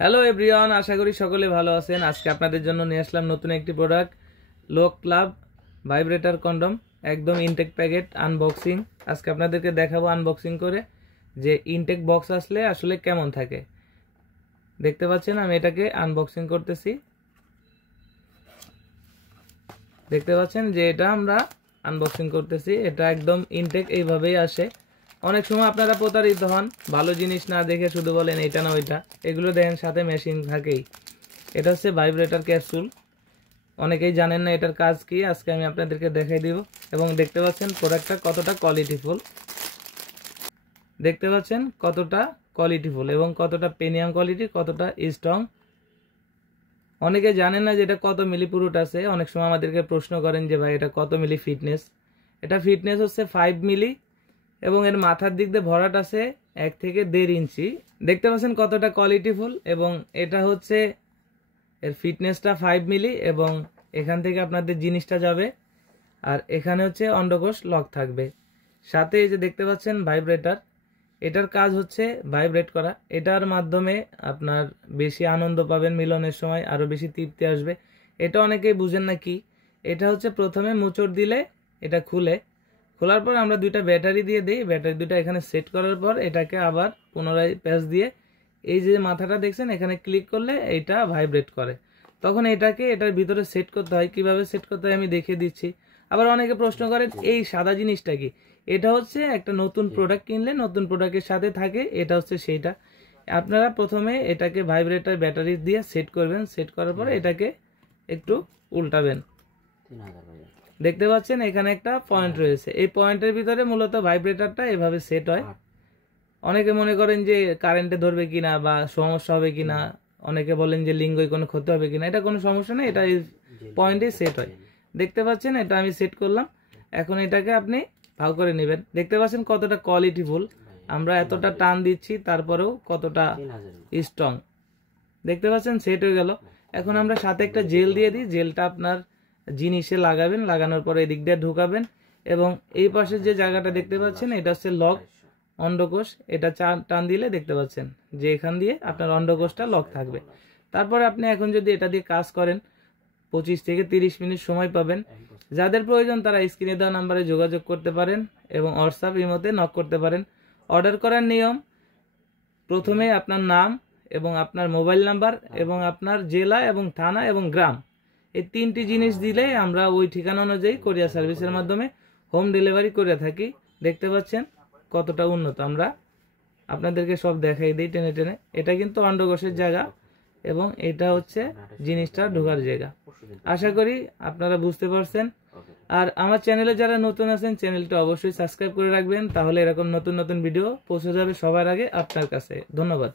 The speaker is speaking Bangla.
হ্যালো এভরিওয়ান, আশা করি সকলে ভালো আছেন। আজকে আপনাদের জন্য নিয়ে আসলাম নতুন একটি প্রোডাক্ট, লোক ক্লাব ভাইব্রেটর কন্ডম, একদম ইনটেক প্যাকেট আনবক্সিং। আজকে আপনাদেরকে দেখাবো আনবক্সিং করে যে ইনটেক বক্স আসলে আসলে কেমন থাকে। দেখতে পাচ্ছেন আমি এটাকে আনবক্সিং করতেছি। দেখতে পাচ্ছেন যে এটা আমরা আনবক্সিং করতেছি। এটা একদম ইনটেক এইভাবেই আসে। অনেক সময় আপনারা প্রতারিত হন, ভালো জিনিস না দেখে শুধু বলেন এটা না ওইটা, এগুলো দেখেন সাথে মেশিন থাকেই। এটা হচ্ছে ভাইব্রেটর ক্যাপসুল। অনেকেই জানেন না এটার কাজ কি, আজকে আমি আপনাদেরকে দেখাই দিব। এবং দেখতে পাচ্ছেন প্রোডাক্টটা কতটা কোয়ালিটিফুল, দেখতে পাচ্ছেন কতটা কোয়ালিটিফুল এবং কতটা প্রিমিয়াম কোয়ালিটি, কতটা স্ট্রং। অনেকে জানেন না যে এটা কত মিলি পুরুট আছে। অনেক সময় আমাদেরকে প্রশ্ন করেন যে ভাই এটা কত মিলি ফিটনেস। এটা ফিটনেস হচ্ছে 5 মিলি এবং এর মাথার দিক দিয়ে ভরাট আছে 1 থেকে 1.5 ইঞ্চি। দেখতে পাচ্ছেন কতটা কোয়ালিটিফুল। এবং এটা হচ্ছে এর ফিটনেসটা 5 মিলি এবং এখান থেকে আপনাদের জিনিসটা যাবে। আর এখানে হচ্ছে অন্ডকোষ লক থাকবে। সাথে এই যে দেখতে পাচ্ছেন ভাইব্রেটর, এটার কাজ হচ্ছে ভাইব্রেট করা। এটার মাধ্যমে আপনার বেশি আনন্দ পাবেন, মিলনের সময় আরো বেশি তৃপ্তি আসবে। এটা অনেকেই বুঝেন না কি। এটা হচ্ছে প্রথমে মোচড় দিলে এটা খোলার পর আমরা দুইটা ব্যাটারি দিয়ে দিই। ব্যাটারি দুইটা এখানে সেট করার পর এটাকে আবার পুনরায় প্যাচ দিয়ে এই যে মাথাটা দেখছেন এখানে ক্লিক করলে এটা ভাইব্রেট করে। তখন এটাকে এটার ভিতরে সেট করতে হয়। কিভাবে সেট করতে হয় আমি দেখিয়ে দিচ্ছি। আবার অনেকে প্রশ্ন করেন এই সাদা জিনিসটা কি। এটা হচ্ছে একটা নতুন প্রোডাক্ট কিনলে নতুন প্রোডাক্টের সাথে থাকে, এটা হচ্ছে সেইটা। আপনারা প্রথমে এটাকে ভাইব্রেটর ব্যাটারি দিয়ে সেট করবেন। সেট করার পরে এটাকে একটু উল্টাবেন। দেখতে পাচ্ছেন এখানে একটা পয়েন্ট রয়েছে। এই পয়েন্টের ভিতরে মূলত ভাইব্রেটরটা এভাবে সেট হয়। অনেকে মনে করেন যে কারেন্টে ধরবে কিনা বা সমস্যা হবে কিনা, অনেকে বলেন যে লিঙ্গই কোনো ক্ষতি হবে কিনা। এটা কোনো সমস্যা নেই, এটা এই পয়েন্টে সেট হয়। দেখতে পাচ্ছেন এটা আমি সেট করলাম। এখন এটাকে আপনি ভাগ করে নেবেন। দেখতে পাচ্ছেন কতটা কোয়ালিটিফুল। আমরা এতটা টান দিচ্ছি তারপরেও কতটা স্ট্রং। দেখতে পাচ্ছেন সেট হয়ে গেল। এখন আমরা সাথে একটা জেল দিয়ে দিই। জেলটা আপনার জিনিসে লাগাবেন, লাগানোর পরে এদিক দিয়ে ঢুকাবেন এবং এই পাশে যে জায়গাটা দেখতে পাচ্ছেন এটা হচ্ছে লক অন্ডকোষ। এটা টান দিলে দেখতে পাচ্ছেন যে এখান দিয়ে আপনার অন্ডকোষটা লক থাকবে। তারপরে আপনি এখন যদি এটা দিয়ে কাজ করেন 25 থেকে 30 মিনিট সময় পাবেন। যাদের প্রয়োজন তারা স্ক্রিনে দেওয়া নাম্বারে যোগাযোগ করতে পারেন এবং হোয়াটসঅ্যাপ ইমোতে নক করতে পারেন। অর্ডার করার নিয়ম, প্রথমে আপনার নাম এবং আপনার মোবাইল নাম্বার এবং আপনার জেলা এবং থানা এবং গ্রাম, এই 3টি জিনিস দিলে আমরা ওই ঠিকানা অনুযায়ী কোরিয়ার সার্ভিসের মাধ্যমে হোম ডেলিভারি করে থাকি। দেখতে পাচ্ছেন কতটা উন্নত। আমরা আপনাদেরকে সব দেখাই দিই টেনে টেনে। এটা কিন্তু অন্ডকোষের জায়গা এবং এটা হচ্ছে জিনিসটা ঢোকার জায়গা। আশা করি আপনারা বুঝতে পারছেন। আর আমার চ্যানেলে যারা নতুন আছেন চ্যানেলটা অবশ্যই সাবস্ক্রাইব করে রাখবেন, তাহলে এরকম নতুন নতুন ভিডিও পৌঁছে যাবে সবার আগে আপনার কাছে। ধন্যবাদ।